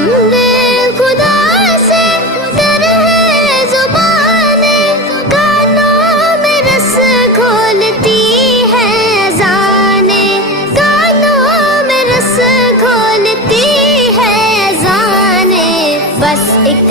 حمدِ خدا سے در ہے زبانیں، کانوں میں رس گھولتی ہے اذانیں، کانوں میں رس گھولتی ہے اذانیں، بس ایک